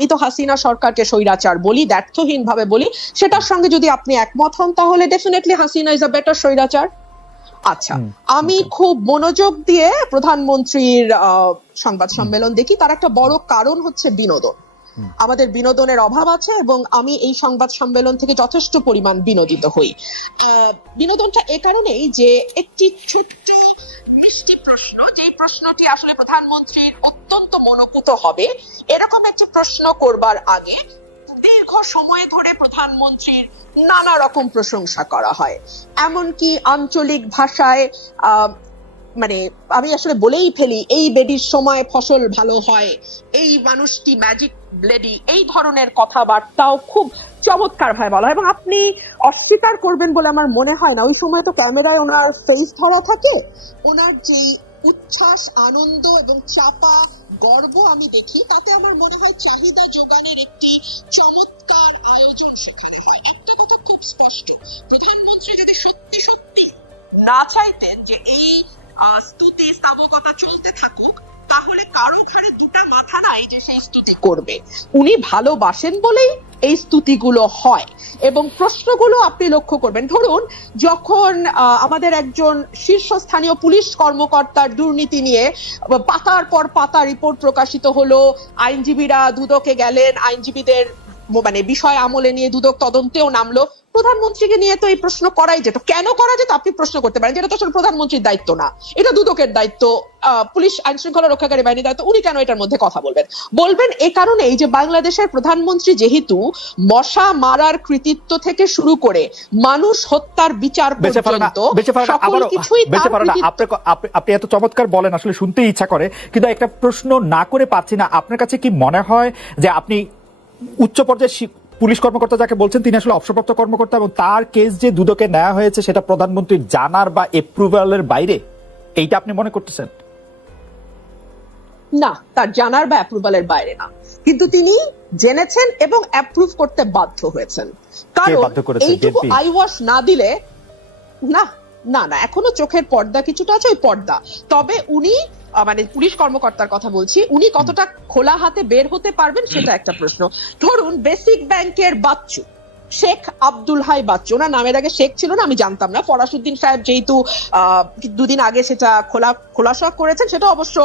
আমি তো হাসিনা সরকারকে স্বৈরাচার বলি, দ্ব্যর্থহীন ভাবে বলি, সেটার সঙ্গে যদি আপনি একমত হন তাহলে definitely Hasina is a better স্বৈরাচার। আচ্ছা, আমি খুব মনোযোগ দিয়ে প্রধানমন্ত্রীর সংবাদ সম্মেলন দেখি, তার একটা বড় কারণ হচ্ছে বিনোদন। আমাদের বিনোদনের অভাব আছে এবং আমি এই সংবাদ সম্মেলন থেকে যথেষ্ট পরিমাণ বিনোদিত হই। বিনোদনটা এ কারণেই যে একটি ছোট্ট মিষ্টি প্রশ্ন, যে প্রশ্নটি আসলে প্রধানমন্ত্রীর অত্যন্ত মনোপুত হবে, এরকম একটি প্রশ্ন করবার আগে দীর্ঘ সময় ধরে প্রধানমন্ত্রীর নানা রকম প্রশংসা করা হয়, এমনকি আঞ্চলিক ভাষায় মানে আমি আসলে বলেই ফেলি, এই বেডির সময় ফসল ভালো হয়, এই মানুষটি ম্যাজিক লেডি, এই ধরনের কথাবার্তাও খুব চমৎকার ভাবে বলা হয়। এবং আপনি অস্বীকার করবেন বলে আমার মনে হয় না, ওই সময় তো ক্যামেরায় ওনার ফেস ধরা থাকে, ওনার যে উচ্ছ্বাস, আনন্দ এবং চাপা গর্ব আমি দেখি, তাতে আমার মনে হয় চাহিদা যোগানের একটি চমৎকার আয়োজন সেখানে হয়। একটা কথা খুব স্পষ্ট, প্রধানমন্ত্রী যদি সত্যি সত্যি না চাইতেন যে এই স্তুতি স্থাবকতা চলতে থাকুক, তাহলে কারো ঘাড়ে দুটা মাথা নাই যে সেই স্তুতি করবে। উনি ভালোবাসেন বলেই এই স্তুতিগুলো হয়। এবং প্রশ্নগুলো আপনি লক্ষ্য করবেন, ধরুন যখন আমাদের একজন শীর্ষস্থানীয় পুলিশ কর্মকর্তার দুর্নীতি নিয়ে পাতার পর পাতা রিপোর্ট প্রকাশিত হলো, আইনজীবীরা দুদকে গেলেন, আইনজীবীদের মানে বিষয় আমলে নিয়ে দুদক তদন্তেও নামলো, প্রধানমন্ত্রীকে নিয়ে তো এই প্রশ্ন করাই যেত। কেন করা যেত আপনি প্রশ্ন করতে পারেন, যেটা তো আসলে প্রধানমন্ত্রীর দায়িত্ব না, এটা দুদকের দায়িত্ব, পুলিশ আইন শৃঙ্খলা রক্ষাকারী বাহিনীর দায়িত্ব, উনি কেন এটার মধ্যে কথা বলবেন এই কারণেই যে বাংলাদেশের প্রধানমন্ত্রী যেহেতু মশা মারার কৃতিত্ব থেকে শুরু করে মানুষ হত্যার বিচার পর্যন্ত সকল কিছুই আপনি এত চমৎকার বলেন, আসলে শুনতে ইচ্ছা করে, কিন্তু একটা প্রশ্ন না করে পাচ্ছি না। আপনার কাছে কি মনে হয় যে আপনি উচ্চ পর্যায়ে পুলিশ কর্মকর্তা যাকে বলছেন তিনি আসলে অবসরপ্রাপ্ত কর্মকর্তা, এবং তার কেস যে দুদকে নেওয়া হয়েছে সেটা প্রধানমন্ত্রীর জানার বা এপ্রুভালের বাইরে, এইটা আপনি মনে করতেছেন? না, তার জানার বা অ্যাপ্রুভালের বাইরে না, কিন্তু তিনি জেনেছেন এবং অ্যাপ্রুভ করতে বাধ্য হয়েছেন। কারণ এইটুকু আইওয়াশ না দিলে না না না এখনো চোখের পর্দা কিছুটা আছে, ওই পর্দা। তবে উনি মানে পুলিশ কর্মকর্তার কথা বলছি, উনি কতটা খোলা হাতে বের হতে পারবেন সেটা একটা প্রশ্ন। ধরুন বেসিক ব্যাংকের বাচ্চু শেখ আব্দুল হাই বাচ্চু, ওনার নামের আগে শেখ ছিল না, আমি জানতাম না, ফরাসউদ্দিন সাহেব যেহেতু দুদিন আগে সেটা খোলাসা করেছেন, সেটা অবশ্য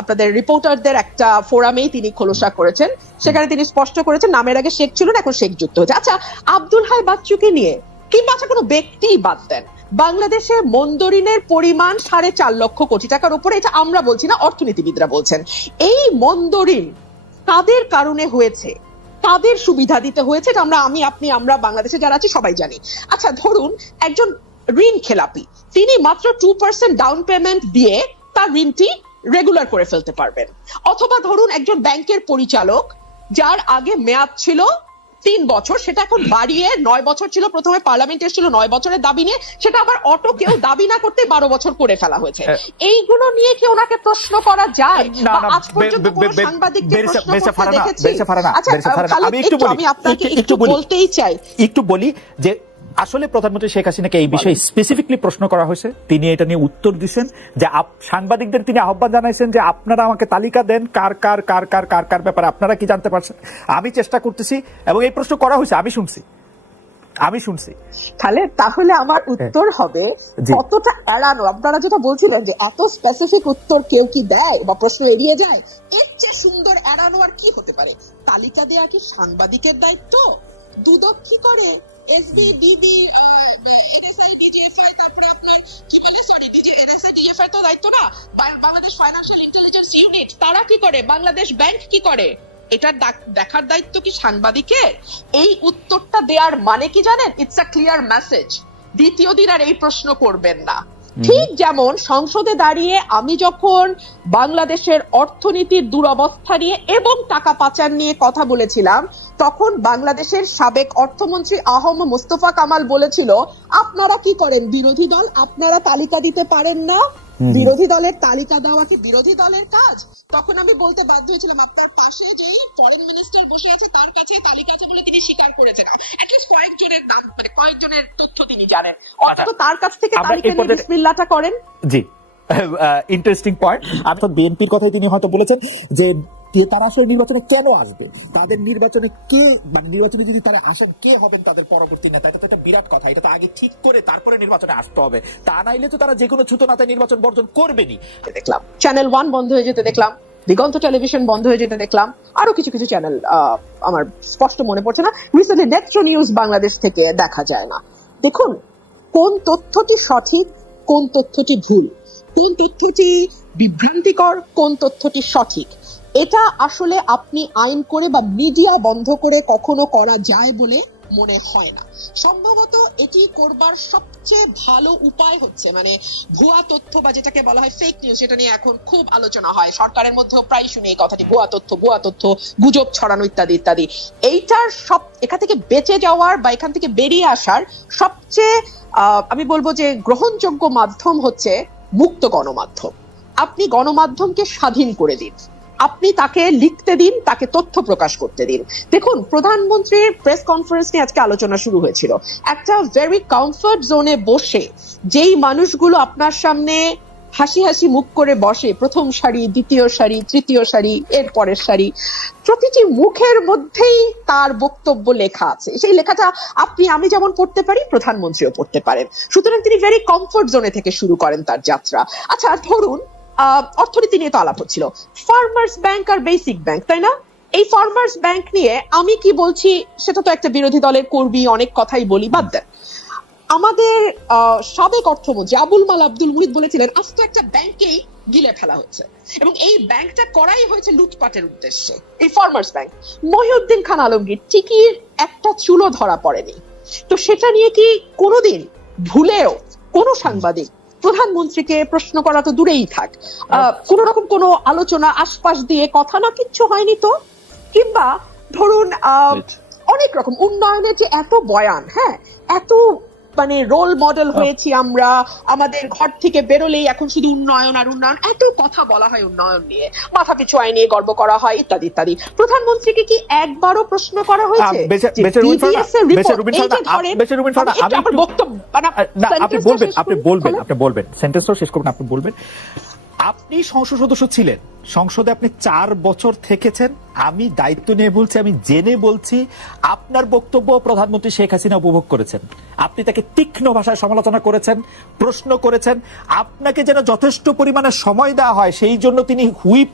আপনাদের রিপোর্টারদের একটা ফোরামেই তিনি খোলাসা করেছেন, সেখানে তিনি স্পষ্ট করেছেন নামের আগে শেখ ছিল না, এখন শেখ যুক্ত হয়েছে। আচ্ছা, আব্দুল হাই বাচ্চুকে নিয়ে কিংবা আচ্ছা কোনো ব্যক্তি বাদ দেন, বাংলাদেশে মন্দরিনের পরিমাণ 4.5 লক্ষ কোটি টাকার উপরে, এটা আমরা বলছি না, অর্থনীতিবিদরা বলছেন। এই মন্দরিন কাদের কারণে হয়েছে, তাদের সুবিধা দিতে হয়েছে, এটা আমরা বাংলাদেশে যারা আছি সবাই জানি। আচ্ছা, ধরুন একজন ঋণ খেলাপি, তিনি মাত্র 2% ডাউন পেমেন্ট দিয়ে তার ঋণটি রেগুলার করে ফেলতে পারবেন। অথবা ধরুন একজন ব্যাংকের পরিচালক, যার আগে মেয়াদ ছিল 3 বছর, সেটা এখন বাড়িয়ে 9 বছর ছিল, প্রথমে পার্লামেন্ট এসেছিল 9 বছরের দাবি নিয়ে, সেটা আবার অটো কেউ দাবি না করতে 12 বছর করে ফেলা হয়েছে। এইগুলো নিয়ে কি ওনাকে প্রশ্ন করা যায়? আজ পর্যন্ত কোন সাংবাদিককে প্রশ্ন করতে দেখেছি? আচ্ছা, আমি আপনাকে একটু বলতেই চাই, একটু বলি যে আসলে প্রধানমন্ত্রী শেখ হাসিনাকে এই বিষয়ে স্পেসিফিকলি প্রশ্ন করা হয়েছে, তিনি এটা নিয়ে উত্তর দিচ্ছেন যে সাংবাদিকদের তিনি আহ্বান জানাইছেন যে আপনারা আমাকে তালিকা দেন কার কার কার কার কার কার ব্যাপারে আপনারা কি জানতে পারছেন, আমি চেষ্টা করতেছি, এবং এই প্রশ্ন করা হয়েছে, আমি শুনছি। তাহলে আমার উত্তর হবে কতটা এড়ানো। আপনারা যেটা বলছিলেন যে এত স্পেসিফিক উত্তর কেউ কি দেয় বা প্রশ্ন এড়িয়ে যায়, এর চেয়ে সুন্দর এড়ানো আর কি হতে পারে? তালিকা দেয়া কি সাংবাদিকের দায়িত্ব? দুদক কি করে? এসবি, ডিবি, এনএসআই, ডিজিএফআই, তারপরে আপনার কি বলে, সরি, এনএসআই, ডিজিএফআই তো দায়িত্ব না, বাংলাদেশ ফাইন্যান্সিয়াল ইন্টেলিজেন্স ইউনিট তারা কি করে, বাংলাদেশ ব্যাংক কি করে, এটা দেখার দায়িত্ব কি সাংবাদিকের? এই উত্তরটা দেওয়ার মানে কি জানেন? ইটস আ ক্লিয়ার মেসেজ, দ্বিতীয় দিন আর এই প্রশ্ন করবেন না। ঠিক যেমন সংসদে দাঁড়িয়ে আমি যখন বাংলাদেশের অর্থনীতির দুরবস্থা নিয়ে এবং টাকা পাচার নিয়ে কথা বলেছিলাম, তখন বাংলাদেশের সাবেক অর্থমন্ত্রী আহম মোস্তফা কামাল বলেছিল, আপনারা কি করেন বিরোধী দল, আপনারা তালিকা দিতে পারেন না, বিরোধী দলের তালিকা দেওয়া কি বিরোধী দলের কাজ? তখন আমি বলতে বাধ্য হয়েছিলাম, আপনার পাশে যে ফরেন মিনিস্টার বসে আছে তার কাছে তালিকা আছে বলে তিনি স্বীকার করেছেন, অ্যাটলিস্ট কয়েকজনের নাম, মানে কয়েকজনের তথ্য তিনি জানেন, অন্তত তার কাছ থেকে তালিকা নিয়ে বিসমিল্লাহটা করেন। জি, ইন্টারেস্টিং পয়েন্ট। আমি তো বিএনপির কথাই তিনি হয়তো বলেছেন যে তারা আসলে নির্বাচনে কেন আসবে, তাদের নির্বাচনে কে, মানে নির্বাচনে যদি তারা আসেন কে হবেন তাদের পরবর্তী নেতা, এটা তো একটা বিরাট কথা। এটা তো আগে ঠিক করে তারপরে নির্বাচনে আসতে হবে, তা নাইলে তো তারা যে কোনো ছুতো নাতায় নির্বাচন বর্জন করবেনি। দেখলাম চ্যানেল 1 বন্ধ হয়ে যেতে দেখলাম, দিগন্ত টেলিভিশন বন্ধ হয়ে যেতে দেখলাম, আরো কিছু কিছু চ্যানেল আমার স্পষ্ট মনে পড়ছে না, রিসেন্টলি নেত্র নিউজ বাংলাদেশ থেকে দেখা যায় না। দেখুন কোন তথ্যটি সঠিক, কোন তথ্যটি ভুল, কোন তথ্যটি বিভ্রান্তিকর, কোন তথ্যটি সঠিক, এটা আসলে আপনি আইন করে বা মিডিয়া বন্ধ করে কখনো করা যায় বলে মনে হয় না। সম্ভবত এটি করবার সবচেয়ে ভালো উপায় হচ্ছে মানে ভুয়া তথ্য বা যেটাকে বলা হয় ফেক নিউজ, যেটা নিয়ে এখন খুব আলোচনা হয়, সরকারের মধ্যেও প্রায় শুনে এই কথাটি, ভুয়া তথ্য, গুজব ছড়ানো ইত্যাদি ইত্যাদি। এইটার সব এখান থেকে বেঁচে যাওয়ার বা এখান থেকে বেরিয়ে আসার সবচেয়ে আমি বলবো যে গ্রহণযোগ্য মাধ্যম হচ্ছে মুক্ত গণমাধ্যম। আপনি গণমাধ্যমকে স্বাধীন করে দিন, আপনি তাকে লিখতে দিন, তাকে তথ্য প্রকাশ করতে দিন। দেখুন প্রধানমন্ত্রীর প্রেস কনফারেন্স নিয়ে আজকে আলোচনা শুরু হয়েছিল, একটা ভেরি কমফর্ট জোনে বসে যেই মানুষগুলো আপনার সামনে হাসি হাসি মুখ করে বসে, প্রথম সারি, দ্বিতীয় সারি, তৃতীয় সারি, এর পরের সারি, প্রতিটি মুখের মধ্যেই তার বক্তব্য লেখা আছে। সেই লেখাটা আমি যেমন পড়তে পারি, প্রধানমন্ত্রীও পড়তে পারেন। সুতরাং তিনি ভেরি কমফর্ট জোনে থেকে শুরু করেন তার যাত্রা। আচ্ছা ধরুন অর্থনীতি নিয়ে তো আলাপ হচ্ছিল, ফার্মার্স ব্যাংক আর বেসিক ব্যাংক, তাই না? এই ফার্মার্স ব্যাংক নিয়ে আমি কি বলছি সেটা তো একটা বিরোধী দলের কর্মী অনেক কথাই বলি, বাদ দেন। আমাদের সাবেক অর্থমন্ত্রী আবুল মাল আব্দুল মুহিত বলেছিলেন আস্ত একটা ব্যাংকেই গিলে ফেলা হচ্ছে এবং এই ব্যাংকটা করাই হয়েছে লুটপাটের উদ্দেশ্যে, এই ফার্মার্স ব্যাংক। মহিউদ্দিন খান আলমগীর টিকির একটা চুলো ধরা পড়েনি, তো সেটা নিয়ে কি কোনোদিন ভুলেও কোনো সাংবাদিক প্রধানমন্ত্রীকে প্রশ্ন করা তো দূরেই থাক, কোন রকম কোনো আলোচনা আশপাশ দিয়ে কথা না কিচ্ছু হয়নি তো? কিংবা ধরুন অনেক রকম উন্নয়নের যে এত বয়ান, হ্যাঁ এত মানে রোল মডেল হয়েছি আমরা, আমাদের ঘর থেকে বেরোলেই এখন শুধু উন্নয়ন আর উন্নয়ন, এত কথা বলা হয় উন্নয়ন নিয়ে, মাথা পিছু আয় নিয়ে গর্ব করা হয় ইত্যাদি ইত্যাদি। প্রধানমন্ত্রীকে কি একবারও প্রশ্ন করা হয়েছে? আপনি বলবেন সেন্টেন্সটা শেষ করবেন, আপনি বলবেন। আপনি সংসদ সদস্য ছিলেন, সংসদে আপনি 4 বছর থেকেছেন, আমি দায়িত্ব নিয়ে বলছি, আমি জেনে বলছি, আপনার বক্তব্য প্রধানমন্ত্রী শেখ হাসিনা উপভোগ করেছেন। আপনি তাকে তীক্ষ্ণ ভাষায় সমালোচনা করেছেন, প্রশ্ন করেছেন, আপনাকে যেন যথেষ্ট পরিমাণে সময় দেওয়া হয় সেই জন্য তিনি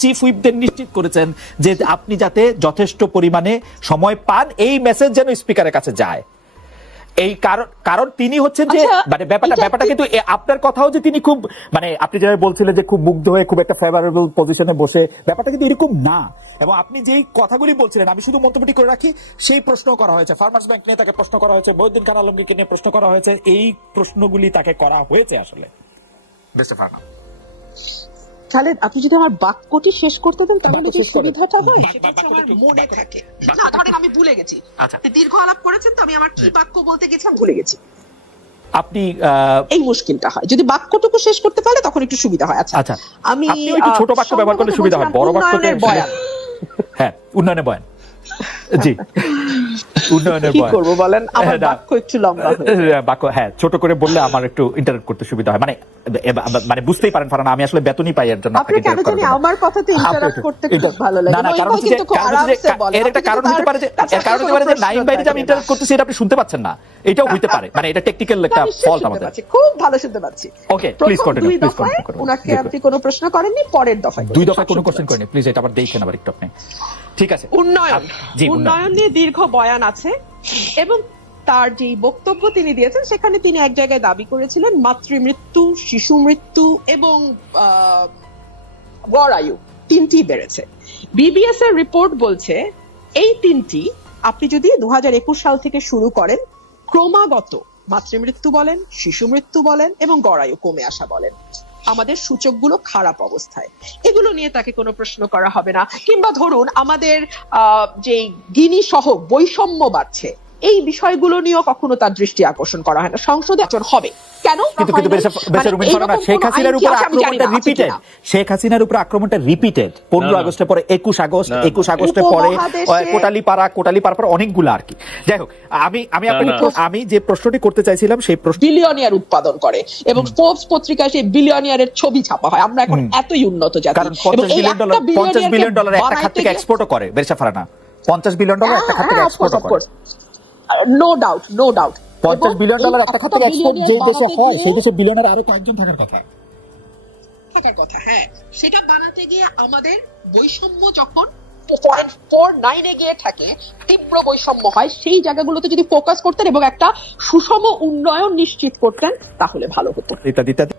চিফ হুইপদের নিশ্চিত করেছেন যে আপনি যাতে যথেষ্ট পরিমাণে সময় পান, এই মেসেজ যেন স্পিকারের কাছে যায়। এই কারণ তিনি হচ্ছেন যে মানে ব্যাপারটা কিন্তু আপনার কথাও যে তিনি খুব মানে আপনি যেভাবে বলছিলেন যে খুব মুগ্ধ হয়ে খুব একটা ফেভারেবল পজিশনে বসে, ব্যাপারটা কিন্তু এরকম না। এবং আপনি যেই কথাগুলি বলছিলেন, আমি শুধু মন্তব্যটি করে রাখি, সেই প্রশ্ন করা হয়েছে ফার্মার্স ব্যাংক নিয়ে, তাকে প্রশ্ন করা হয়েছে মহিউদ্দিন খান আলমগীরকে নিয়ে প্রশ্ন করা হয়েছে, এই প্রশ্নগুলি তাকে করা হয়েছে আসলে। তাহলে আপনি যদি আমার বাক্যটি শেষ করতে দেন তাহলে কি সুবিধাটা হয়, আমার মনে থাকে না। ধরেন আমি ভুলে গেছি, দীর্ঘ আলাপ করেছেন তো আমি আমার কি বাক্য বলতে গেছিলাম ভুলে গেছি, আপনি এই মুশকিলটা হয়। যদি বাক্যটুকু শেষ করতে পারলে তখন একটু সুবিধা হয়। আচ্ছা আমি একটু ছোট বাক্য ব্যবহার করলে সুবিধা হয়, বড় বাক্যতে হ্যাঁ উন্নয়নের বয়ান, জি উন্নয়নের বয়ান কি করব বলেন, আমার বাক্য একটু লম্বা হয়, বাক্য হ্যাঁ ছোট করে বললে আমার একটু ইন্টারাপ্ট করতে সুবিধা হয়, মানে বুঝতেই পারেন ফারহানা, আমি আসলে বেতনই পাই এর জন্য আপনাকে কেন জানি আমার কথাতে ইন্টারাপ্ট করতে খুব ভালো লাগে। না কারণ হচ্ছে এর একটা কারণ হতে পারে যে লাইন বাইরে যে আমি ইন্টারাপ্ট করতেছি এটা আপনি শুনতে পাচ্ছেন না, এটাও হতে পারে, মানে এটা টেকনিক্যাল একটা ফল্ট আমাদের। খুব ভালো শুনতে পাচ্ছি। Okay please continue, please continue করুন। উনাকে আপনি কোনো প্রশ্ন করেননি, পরের দফায় 2 দফায় কোনো কোশ্চেন করেননি, প্লিজ এটা আবার দেখেন আবার একটু আপনি। ঠিক আছে, উন্নয়ন নিয়ে দীর্ঘ বয়ান আছে এবং তার যে বক্তব্য তিনি দিয়েছেন সেখানে তিনি এক জায়গায় দাবি করেছিলেন মাতৃমৃত্যু, শিশু মৃত্যু এবং গড় আয়ু 3টি বেড়েছে। বিবিএস এর রিপোর্ট বলছে এই 3টি আপনি যদি 2021 সাল থেকে শুরু করেন, ক্রমাগত মাতৃমৃত্যু বলেন, শিশু মৃত্যু বলেন এবং গড় আয়ু কমে আসা বলেন, আমাদের সূচকগুলো খারাপ অবস্থায়, এগুলো নিয়ে তাকে কোনো প্রশ্ন করা হবে না। কিংবা ধরুন আমাদের যে গিনি সহ বৈষম্য বাড়ছে, এই বিষয়গুলো নিয়েও কখনো তার দৃষ্টি আকর্ষণ করা হয় না। সংসদে আচরণ হবে, কেন কিন্তু বেচারুমিন ফারহানা, শেখ হাসিনার উপর আক্রমণটা রিপিটেড, শেখ হাসিনার উপর আক্রমণটা রিপিটেড 15 আগস্টের পরে 21 আগস্টের পরে কোটালীপাড়া পর অনেকগুলো আর কি। যাই হোক, আমি যে প্রশ্নটি করতে চাইছিলাম সেই প্রশ্ন, বিলিয়নিয়ার উৎপাদন করে এবং ফোর্বস পত্রিকায় সেই বিলিয়নিয়ারের ছবি ছাপা হয়। আমরা এখন এতই উন্নত জাতি, কারণ 50 বিলিয়ন ডলার একটা খাত থেকে এক্সপোর্টও করে বেরসা ফারহানা, 50 বিলিয়ন ডলার একটা খাত থেকে এক্সপোর্টও করে। নো ডাউট 50 বিলিয়ন ডলার একটা খাত থেকে এক্সপোর্ট যে দেশে হয়, সেই দেশে বিলিয়নের আরো কয়েকজন থাকার কথা। হ্যাঁ, সেটা বানাতে গিয়ে আমাদের বৈষম্য যখন 0.49 গিয়ে থাকে, তীব্র বৈষম্য হয়, সেই জায়গাগুলোতে যদি ফোকাস করতেন এবং একটা সুষম উন্নয়ন নিশ্চিত করতেন তাহলে ভালো হতো। ইত্যাদি।